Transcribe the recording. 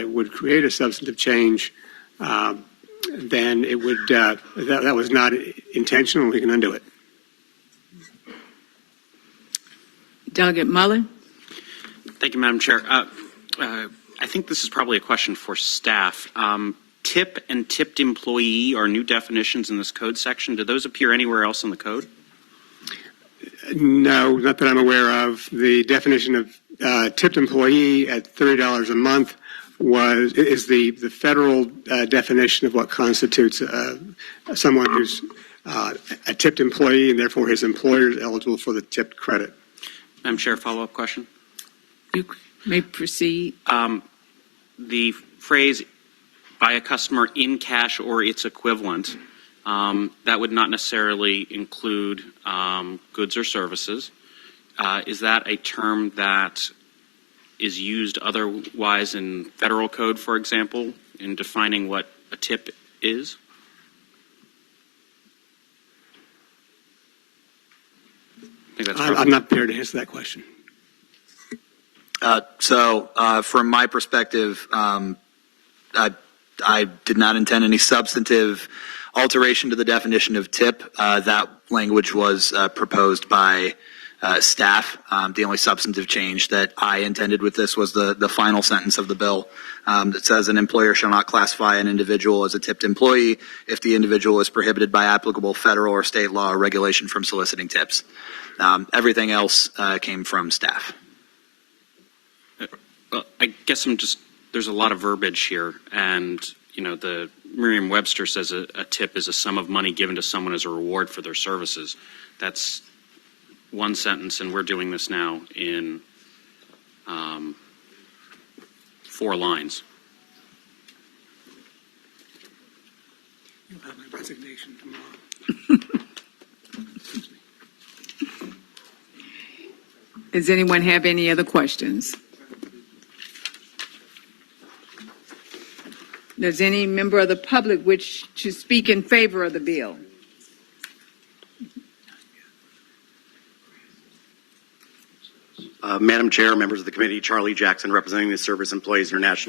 it would create a substantive change, then it would that was not intentional. We can undo it. Delegate Mullen. Thank you, Madam Chair. I think this is probably a question for staff. Tip and tipped employee are new definitions in this code section. Do those appear anywhere else in the code? No, not that I'm aware of. The definition of tipped employee at $30 a month is the federal definition of what constitutes someone who's a tipped employee, and therefore his employer is eligible for the tipped credit. Madam Chair, follow-up question. You may proceed. The phrase by a customer in cash or its equivalent, that would not necessarily include goods or services. Is that a term that is used otherwise in federal code, for example, in defining what a tip is? I think that's I'm not prepared to answer that question. From my perspective, I did not intend any substantive alteration to the definition of tip. That language was proposed by staff. The only substantive change that I intended with this was the final sentence of the bill that says an employer shall not classify an individual as a tipped employee if the individual is prohibited by applicable federal or state law or regulation from soliciting tips. Everything else came from staff. Well, I guess there's a lot of verbiage here, and, the Merriam-Webster says a tip is a sum of money given to someone as a reward for their services. That's one sentence, and we're doing this now in 4 lines. You'll have my resignation tomorrow. Does anyone have any other questions? Does any member of the public wish to speak in favor of the bill? Madam Chair, members of the committee, Charlie Jackson, representing the Service Employees International